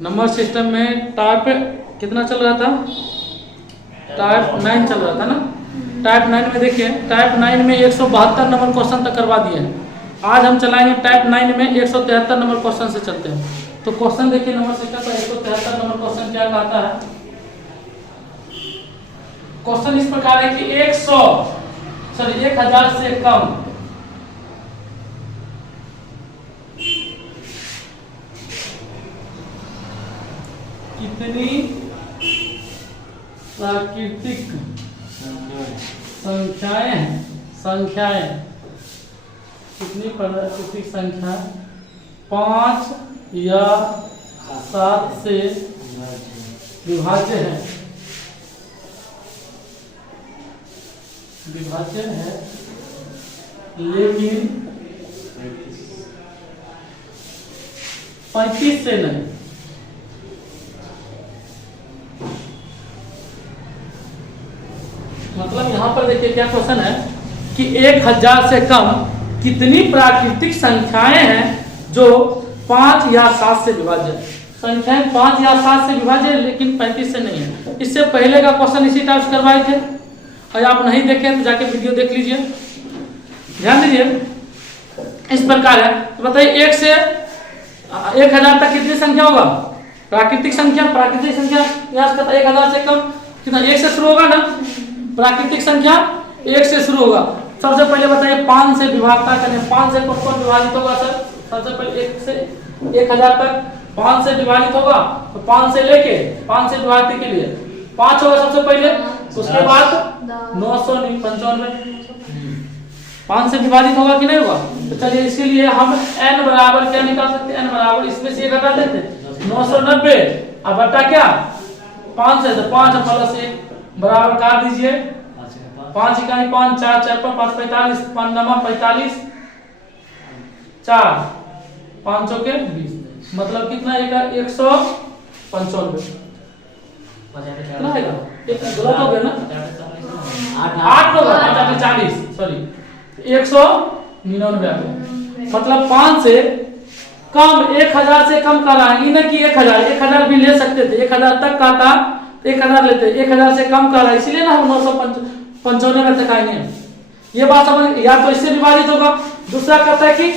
Number system में type कितना चल रहा था? टाइप 9 चल रहा था ना। टाइप 9 में देखिए, टाइप 9 में 172 नंबर क्वेश्चन तक करवा दिए हैं। आज हम चलाएंगे टाइप 9 में 173 नंबर क्वेश्चन से चलते हैं। तो क्वेश्चन देखिए नंबर सिस्टम का 173 नंबर क्वेश्चन क्या कहता है। क्वेश्चन इस प्रकार है कि 1000 से कम कितनी प्राकृतिक संख्याएं कितनी प्राकृतिक संख्या 5 या 7 से विभाज्य है लेकिन 35 से नहीं। मतलब यहाँ पर देखिए क्या क्वेश्चन है कि 1000 से कम कितनी प्राकृतिक संख्याएं हैं जो 5 या 7 से विभाज्य है। संख्याएं 5 या 7 से विभाज्य है लेकिन 35 से नहीं है। इससे पहले का क्वेश्चन इसी टाइप से करवाए थे और आप नहीं देखे तो जाके वीडियो देख लीजिए। ध्यान दीजिए, इस प्रकार है। तो बताइए 1 से 1000 तक कितनी संख्या होगा? प्राकृतिक संख्या 1000 से कम कितना? 1 से शुरू होगा ना। प्राकृतिक संख्या 1 से शुरू होगा। सबसे पहले बताइए 5 से विभागता करें। 5 से कौन विभाजित होगा सर? सबसे पहले 1 से 1000 तक 5 से विभाजित होगा। तो 5 से लेके 5 से विभाजित के लिए 5 होगा सबसे पहले, उसके बाद 995 5 से विभाजित होगा कि नहीं होगा? तो चलिए इसके लिए हम n बराबर क्या निकाल सकते हैं? n बराबर इसमें से घटा देते हैं 990 अब बटा क्या 5 से, तो 5 प्लस 1 बराबर काट दीजिए। 5 इकाई 5 4 4 पर 5 45 5 9 45 4 5 चौके 20 मतलब कितना आएगा? 195 कितना आएगा? एक गलत हो गया ना, 8 होगा 5 40 सॉरी 199 मतलब 5 से कम 1000 से कम का रहेंगे ना कि 1000 भी ले सकते थे। 1000 तक का था 1000 लेते, 1000 से कम का रहा इसीलिए ना हम 995 तक आएंगे। ये बात समझ। या तो इससे विभाजित होगा। दूसरा कहता है कि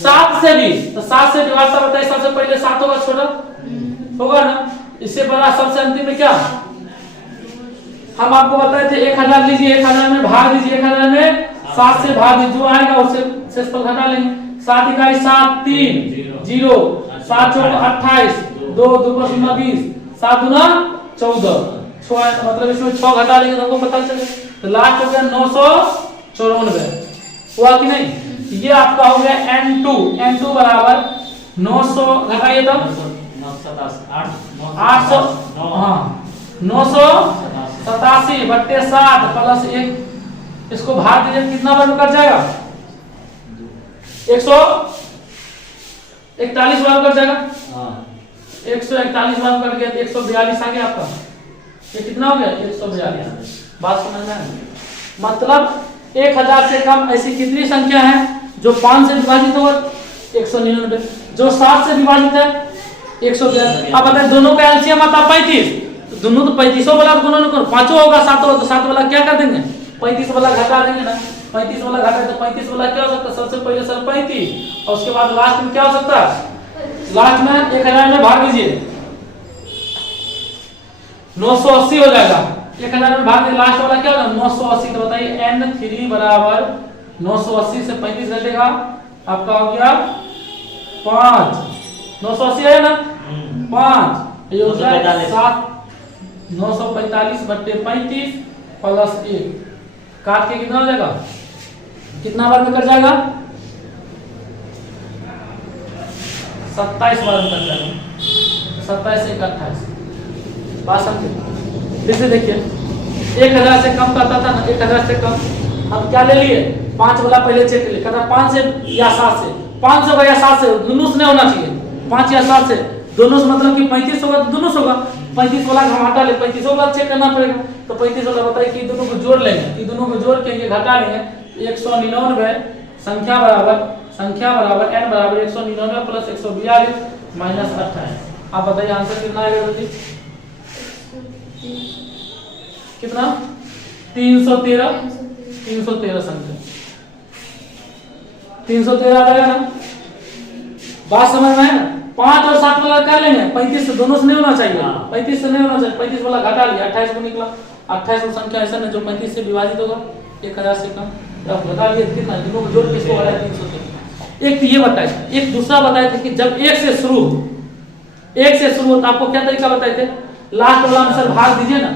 7 से भी, तो 7 से विभाजता बताइए सबसे पहले 7 होगा, छोटा होगा ना। इससे बड़ा सबसे अंतिम में क्या हम आपको बताए थे 1000 लीजिए, 1000 में भाग दीजिए, 1000 में 7 से भाग जो आएगा उससे शेषफल घटा लेंगे। 7 इकाई 7 3 0 7 चौक 28 2 2 पर 20 7 दूना 14 मतलब इसमें 6 घटा लेंगे तो हमको पता चले। तो लास्ट हो गया 994 हुआ कि नहीं? ये आपका हो गया n2 बराबर 900 घटाइए तो 800 987 बट्टे 60 प्लस 1 इसको भाग दीजिए कितना बार कट जाएगा? 141 बार कट जाएगा। 141 बार कट गया तो 142 आ गया आपका। ये कितना हो गया? 142। बात समझ में आया? मतलब 1000 से कम ऐसी कितनी संख्या है जो 5 से विभाजित होगा? 199। जो 7 से विभाजित है 142। अब बताइए दोनों का एलसीएम आता 35, दोनों तो 35 वाला दोनों को 5 होगा 7 होगा तो 7 वाला क्या कर देंगे? 35 वाला घटा देंगे ना। 35 वाला घटा तो 35 वाला क्या हो सकता है? सबसे पहले सर 35 और उसके बाद लास्ट में क्या हो सकता है? लास्ट में 1000 में भाग लीजिए 980 हो जाएगा। 1000 में भाग लास्ट वाला क्या होगा? 980। तो बताइए n3 बराबर 980 से 35 घटेगा आपका हो गया 5। 980 है ना 5 ये हो गया 7 945 बट्टे 35 प्लस 1 काट के कितना हो जाएगा? कितना बार में कट जाएगा? 27 बार में कट जाएगा। 27 से 28 बात समझे? फिर से देखिए 1000 से कम करता था ना, 1000 से कम हम क्या ले लिए? 5 वाला पहले चेक कर लिए। कहता 5 से या 7 से 500 का या 7 से दोनों से नहीं होना चाहिए। 5 या 7 से दोनों से मतलब कि 35 होगा तो दोनों से होगा। 35 वाला हम हटा ले, 35 वाला चेक करना पड़ेगा। तो 35 वाला बताइए कि दोनों को जोड़ लेंगे, कि दोनों को जोड़ के ये घटा लेंगे 199 संख्या बराबर n बराबर 199 प्लस 142 माइनस 28 आप बताइए आंसर कितना आएगा जल्दी? कितना? 313 संख्या 313 आ जाएगा ना? बात समझ में है ना? 5 और 7 वाला कर लेंगे, 35 से दोनों से नहीं होना चाहिए, 35 से नहीं होना चाहिए, 35 वाला घटा लिया, 28 को निकला। 28 को संख्या ऐसा है जो 35 से विभाजित होगा 1000 से कम, अब बता लिए कितना, दोनों को जोड़ के इसको बढ़ाया 313। एक तो ये बताया, एक दूसरा बताए थे कि जब 1 से शुरू हो तो आपको क्या तरीका बताए थे? लास्ट वाला में सर भाग दीजिए ना,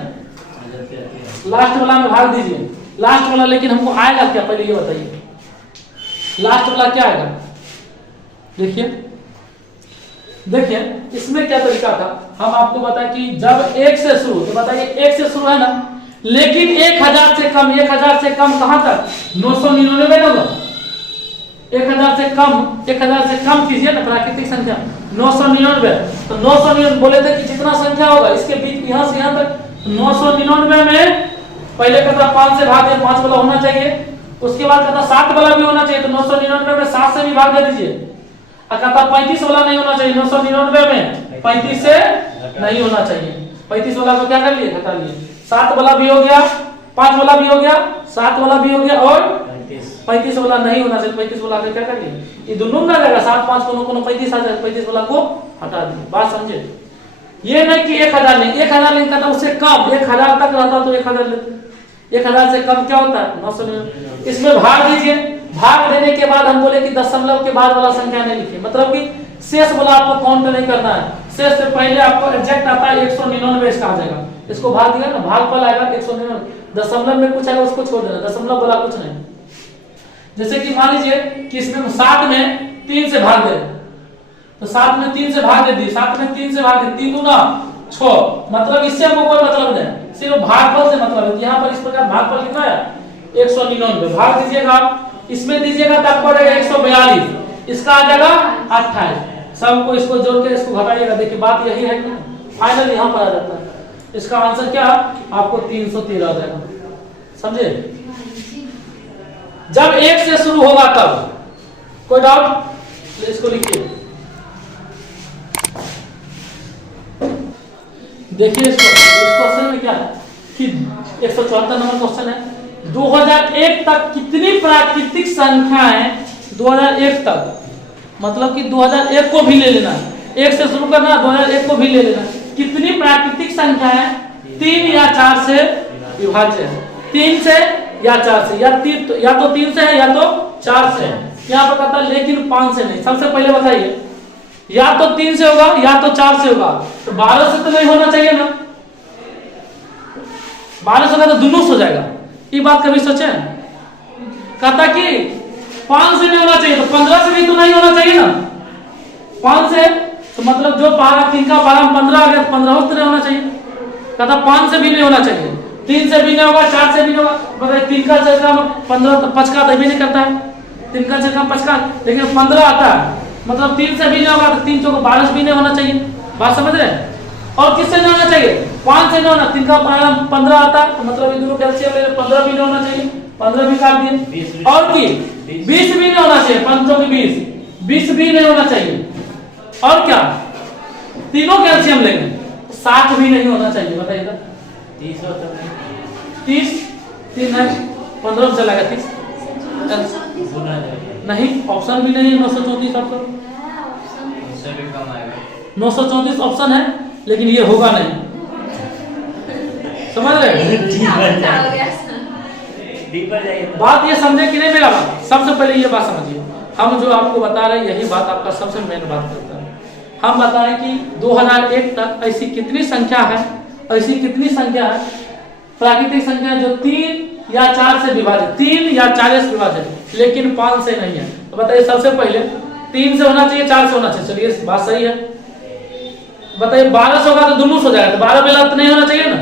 लास्ट वाला में भाग दीजिए, लास्ट वाला लेकिन हमको आएगा क्या पहले ये बताइए, लास्ट वाला क्या आएगा? देखिए इसमें क्या तरीका था, हम आपको बताएं कि जब 1 से शुरू, तो बताइए 1 से शुरू है ना, लेकिन 1000 से कम, 1000 से कम कहां तक? 999 होगा। 1000 से कम कीजिए ना प्राकृतिक संख्या 999, तो 999 बोले थे कि जितना संख्या होगा इसके बीच यहां से यहां तक, 999 में पहले कहता 5 से भाग दिया, 5 वाला होना चाहिए, उसके बाद कहता 7 वाला भी होना चाहिए, तो 999 में 7 से भी भाग दे दीजिए। कहता 35 वाला नहीं होना चाहिए, 999 में 35 से नहीं होना चाहिए, 35 वाला को क्या कर लिए? घटा लिए। 7 वाला भी हो गया, 5 वाला भी हो गया, 7 वाला भी हो गया, और 35 वाला नहीं होना चाहिए, 35 वाला क्या कर लिए? ये दोनों में आ जाएगा, 7 5 को 35 आ जाएगा, 35 वाला को हटा दिए। बात समझे? ये नहीं कि 1000 नहीं, 1000 नहीं करता, उससे कम 1000 तक रहता तो 1000 लेते, 1000 से कम क्या होता है? 999। इसमें भाग दीजिए, भाग देने के बाद हम बोले कि दशमलव के बाद वाला संख्या नहीं लिखिए, मतलब कि शेष वाला आपको काउंट नहीं करना है, शेष से पहले आपको एग्जैक्ट आता है 199 इसका आ जाएगा, इसको भाग दिया ना, भाग फल आएगा 199, दशमलव में कुछ आएगा उसको छोड़ देना, दशमलव वाला कुछ नहीं। जैसे कि मान लीजिए कि इसमें 7 में 3 से भाग दे, तो 7 में 3 से भाग दे दी, 7 में 3 से भाग दे, 3 दूना 6, मतलब इससे हमको कोई मतलब नहीं, सिर्फ भागफल से मतलब है। यहाँ पर इस प्रकार भागफल कितना है? 199, भाग दीजिएगा आप, इसमें दीजिएगा तो आपको आ जाएगा 142, इसका आ जाएगा 28, सबको इसको जोड़ के इसको घटाइएगा। देखिए बात यही है कि फाइनल यहाँ पर आ जाता है, इसका आंसर क्या? आपको 313 आ जाएगा। समझे? जब 1 से शुरू होगा तब, कोई डाउट? इसको लिखिए, देखिए इस क्वेश्चन में क्या है कि 174 नंबर क्वेश्चन है, 2001 तक कितनी प्राकृतिक संख्याएं, 2001 तक मतलब कि 2001 को भी ले लेना, 1 से शुरू करना, 2001 को भी ले लेना, कितनी प्राकृतिक संख्याएं 3 या 4 से विभाज्य है? 3 से या 4 से, या तो 3 से है या तो 4 से है, यहाँ पर कहता है लेकिन 5 से नहीं। सबसे पहले बताइए, या तो 3 से होगा या तो 4 से होगा, तो 12 से तो नहीं होना चाहिए ना, 12 से होगा तो दोनों हो जाएगा। ये बात कभी सोचे? कहता कि 5 से नहीं होना चाहिए, तो 15 से भी तो नहीं होना चाहिए ना, 5 से तो मतलब जो पारा 3 का पारा 15 आ गया, 15 से नहीं होना चाहिए। कहता 5 से भी नहीं होना चाहिए, 3 से भी नहीं होगा, 4 से भी नहीं होगा, मतलब 3 का 15 तो 5 का भी नहीं करता है, 3 का 5 का, लेकिन 15 आता है, मतलब 3 से भी नहीं होगा तो 3 चौको 12 से भी नहीं होना चाहिए। बात समझ रहे हैं? और किससे नहीं होना चाहिए? 5 से नहीं होना, 3 का 15 आता है, तो मतलब ये दोनों कैलसियम ले 15 भी नहीं होना चाहिए, 15 भी काट दिए, और की 20 भी नहीं होना चाहिए, 5 चौके 20 भी नहीं होना चाहिए, और क्या तीनों कैल्शियम लेंगे, 60 भी नहीं होना चाहिए। बताइएगा 30 3 है 15 चला गया 30 नहीं, ऑप्शन भी नहीं है, 934 ऑप्शन, 934 ऑप्शन है लेकिन ये होगा नहीं, समझ रहे? बात ये समझे कि नहीं मेरा बात? सबसे पहले ये बात समझिए, हम जो आपको बता रहे हैं यही बात आपका सबसे मेन बात करता है। हम बता रहे कि 2001 तक ऐसी कितनी संख्या है, ऐसी कितनी संख्या है प्राकृतिक संख्या जो 3 या 4 से विभाजित, 3 या 4 से विभाजित, लेकिन 5 से नहीं है। तो बताइए सबसे पहले 3 से होना चाहिए, 4 से होना चाहिए, चलिए बात सही है। बताइए 12 से होगा तो दोनों हो जाएगा, तो 12 वाला तो नहीं होना चाहिए ना,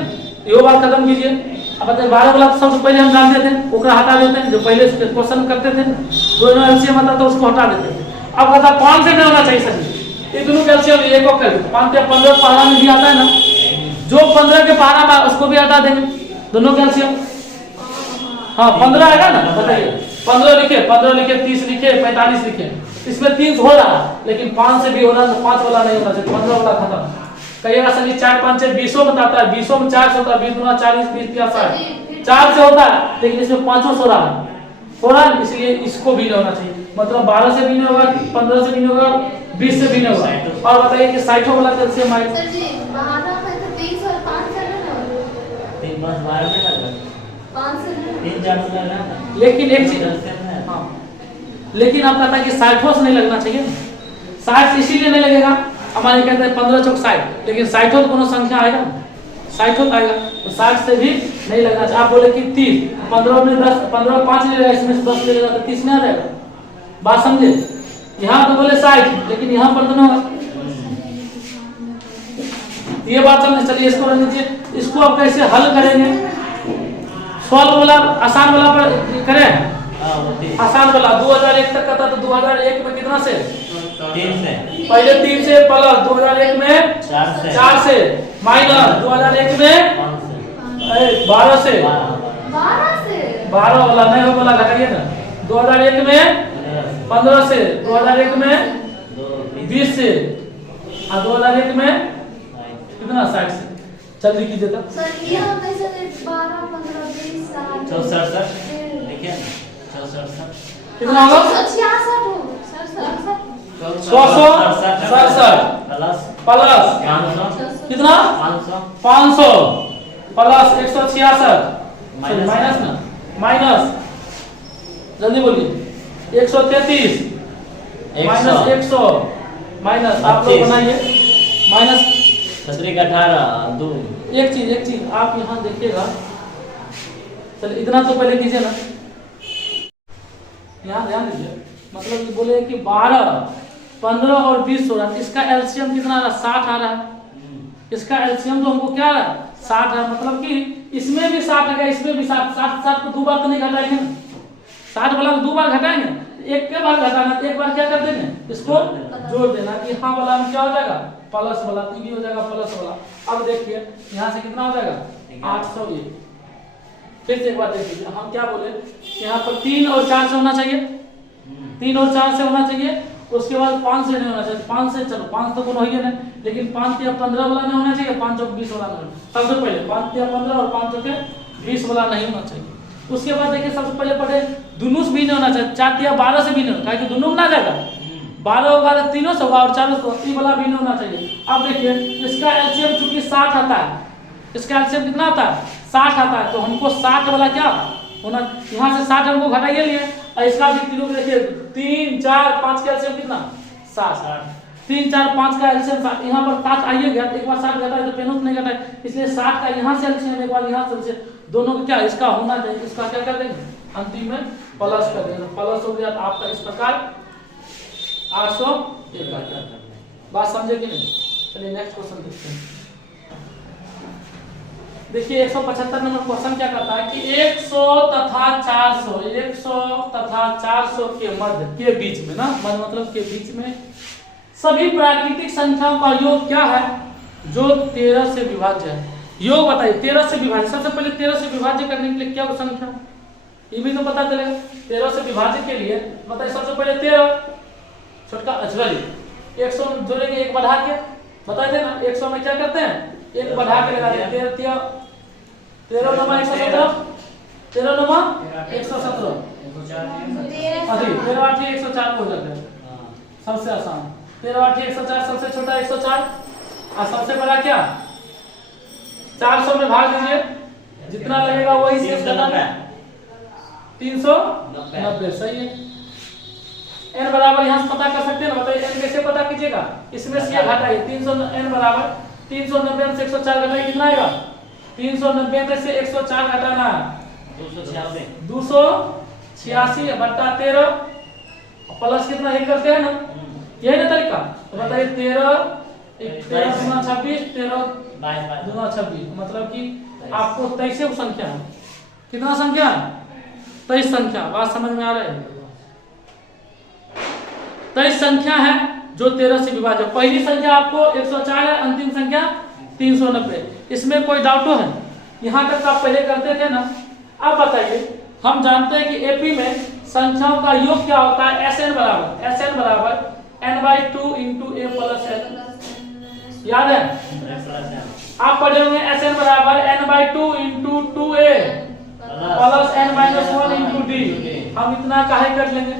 ये बात खत्म कीजिए। अब बताइए 12 वाला तो सबसे पहले हम जानते थे, ओकरा हटा देते हैं, जो पहले क्वेश्चन करते थे दोनों एलसीएम आता तो उसको हटा देते थे। अब कहता 5 से नहीं होना चाहिए सर, ये दोनों कैल्शियम एक को कर 5 या 15 पारा में भी आता है ना, जो 15 के पारा में उसको भी हटा देंगे, दोनों कैल्शियम। हाँ 15 आएगा ना, बताइए 15 लिखे, 15 लिखे, 30 लिखे, 45 लिखे, इसमें 3 हो रहा है, लेकिन 5 से भी हो रहा है तो 5 वाला नहीं होना चाहिए, 15 वाला खत्म। कहिएगा सर जी 4 5 6 20 बताता है, 20 में 4 से होता है, 20 गुना 40 20 या 60 4 से होता है, लेकिन इसमें 5 से हो रहा है, इसलिए इसको भी नहीं होना चाहिए। मतलब 12 से भी नहीं होगा, 15 से भी नहीं होगा, 20 से भी नहीं होगा। और बताइए कि 60 वाला कैसे माइनस सर जी 12 में तो 20 और 5 से ना 3 5 12 में लगा 5 से 3 4 से लगा था। लेकिन एक चीज हाँ, लेकिन आप कहता है कि 60 से नहीं लगना चाहिए, 60 इसीलिए नहीं लगेगा, हमारे कहते हैं 15 चौक 60, लेकिन 60 तो कोनो संख्या आएगा, 60 आएगा, तो 60 से भी नहीं लगना चाहिए। आप बोले कि 30, 15 में 10, 15 5 ले लेगा, इसमें से 10 ले लेगा तो 30 में आ जाएगा, बात समझे। यहाँ तो बोले 60, लेकिन यहाँ पर तो नहीं होगा, ये बात समझे। चलिए इसको रहने दीजिए, इसको आप कैसे हल करेंगे, सॉल्व वाला आसान वाला पर करें। आसान वाला 2001 तक का था, तो 2001 में कितना से 3 से, पहले 3 से प्लस 2001 में 4 से माइनस 2001 में 12 से 12 वाला नहीं हो वाला घटाइए ना, 2001 में 15 से, 2001 में 20 से, और 2001 में कितना 60 से। जल्दी कीजिए तब सर ये होता है सर 12 15 20 60 64 देखिए 64 कितना होगा 66 हो सर 67 667 प्लस प्लस 500 कितना 500 प्लस 166 माइनस ना माइनस, जल्दी बोलिए 133 माइनस 100 माइनस, आप लोग बनाइए माइनस 18 2। एक चीज आप यहाँ देखिएगा, चलिए इतना तो पहले कीजिए ना, यहाँ ध्यान दीजिए, मतलब कि बोले कि 12 15 और 20 हो रहा है, इसका एलसीएम कितना आ रहा है 60 आ रहा है, इसका एलसीएम तो हमको क्या है 60 है, मतलब कि इसमें भी 60 है, इसमें भी 60 को 2 बार तो नहीं घटाएंगे ना, 60 वाला को 2 बार घटाएंगे, एक के बार घटाना, एक बार क्या कर देंगे इसको जोड़ देना कि हाँ वाला में क्या हो जाएगा प्लस वाला, तो भी हो जाएगा प्लस वाला। अब देखिए यहाँ से कितना हो जाएगा 801, फिर से एक बार देख लीजिए, हम क्या बोले यहाँ पर 3 और 4 से होना चाहिए, 3 और 4 से होना चाहिए, उसके बाद 5 से नहीं होना चाहिए, 5 से चलो 5 तो कोनो है नहीं, लेकिन 5 या 15 वाला नहीं होना चाहिए, 5 और 20 वाला नहीं, सबसे पहले 5 या 15 और 5 के 20 वाला नहीं होना चाहिए। उसके बाद देखिए सबसे पहले पढ़े दोनों से भी नहीं होना चाहिए, 4 या 12 से भी नहीं होना, कि दोनों में ना जाएगा 12 होगा तो तीनों से होगा और 4 से 80 वाला भी नहीं होना चाहिए। अब देखिए इसका एलसीएम चूंकि 60 आता है, इसका एलसीएम कितना आता है 60 आता है, तो हमको 60 वाला क्या होना, यहाँ से 60 हमको घटाइए लिए, और इसका भी तीनों को देखिए 3 4 5 का एलसीएम कितना 60, 3 4 5 का एलसीएम यहाँ पर 7 आइए गया, एक बार 60 घटाए तो पेनों नहीं घटाए, इसलिए 60 का यहाँ से एलसीएम एक बार यहाँ से एलसीएम, दोनों को क्या इसका होना चाहिए, इसका क्या कर देंगे अंतिम में प्लस कर देंगे, प्लस हो गया तो आपका इस प्रकार 801। बात समझे कि नहीं। चलिए नेक्स्ट क्वेश्चन देखते हैं। देखिए 175 नंबर क्वेश्चन क्या करता है कि 100 तथा 400 तथा 400 के मध्य के बीच में ना, मतलब के बीच में सभी प्राकृतिक संख्याओं का योग क्या है जो 13 से विभाज्य है। योग बताइए 13 से विभाज्य, सबसे पहले 13 से विभाज्य करने के लिए क्या संख्या, ये भी तो पता चलेगा। 13 से विभाज्य के लिए बताइए सबसे पहले 13 छोटका अचगली 100 जोड़ेंगे, एक बढ़ा के बताए थे ना, 100 में क्या करते हैं एक बढ़ा के लगा देते हैं, 13 नमा 117, 13 नमा 117, 13 8 104 हो जाता है सबसे आसान, 13 8 104, सबसे छोटा 104 और सबसे बड़ा क्या 400 में भाग दीजिए, जितना लगेगा वही शेष घटाना 390, सही है। n बराबर यहाँ से पता कर सकते हैं ना, बताइए n कैसे पता कीजिएगा, इसमें से ये घटाइए 300, n बराबर 390 में से 104 घटाइए कितना आएगा, 390 में से 104 घटाना 286 बट्टा 13 प्लस कितना एक करते हैं ना, यही ना तरीका। तो बताइए 13 गुना 26, 13 गुना 26, मतलब कि आपको 23 संख्या है, कितना संख्या 23 संख्या, बात समझ में आ रहा है। 23 संख्या है जो 13 से विभाज्य, पहली संख्या आपको 104 है, अंतिम संख्या 390, इसमें कोई डाउट है, यहाँ तक आप पहले करते थे ना। अब बताइए हम जानते हैं कि एपी में संख्याओं का योग क्या होता है? Sn बराबर n/2 × a + n। याद है? आप पढ़े होंगे Sn बराबर n/2 × 2a + n-1 × d। हम इतना काहे कर लेंगे?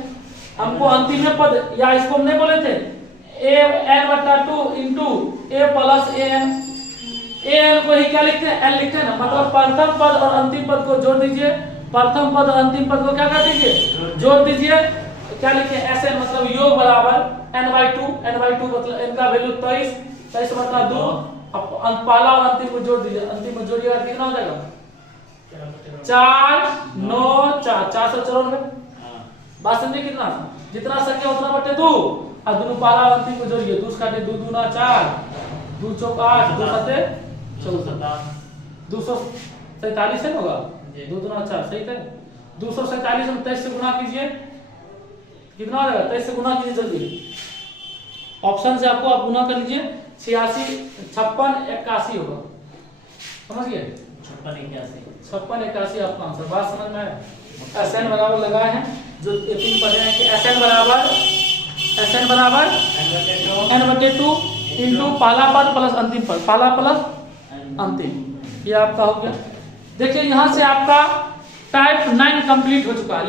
हमको अंतिम में पद, या इसको हम नहीं बोले थे an/2 × a + an। an को ही क्या लिखते हैं? n लिखते हैं ना। मतलब प्रथम पद और अंतिम पद को जोड़ दीजिए, प्रथम पद और अंतिम पद को क्या कर दीजिए? जोड़ दीजिए। क्या लिखे? Sn मतलब योग बराबर n/2 मतलब n का वैल्यू 23 मतलब 2। अब पहला और अंतिम को जोड़ दीजिए, अंतिम में जोड़िएगा कितना हो जाएगा? 4 9 4 494। बात समझे? कितना जितना संख्या उतना बटे 2 और दोनों पहला और अंतिम को जोड़िए। 2 काटे 2 दूना 4, 2 चौक 8, 2 सते 14, 247 है होगा। 2 दूना 4 सही है। 247 में 23 से गुना कीजिए, कितना हो जाएगा? 23 से गुना कीजिए जल्दी। ऑप्शन से आपको आप गुना कर लीजिए। 86 56 81 होगा। समझ गए? 56 81 आपका आंसर। बात समझ में आया? Sn बराबर लगाए हैं जो 3 पढ़े हैं कि Sn बराबर n/2 × पहला पद प्लस अंतिम पद, पहला प्लस अंतिम। ये आपका हो गया। देखिए यहाँ से आपका टाइप 9 कंप्लीट हो चुका है।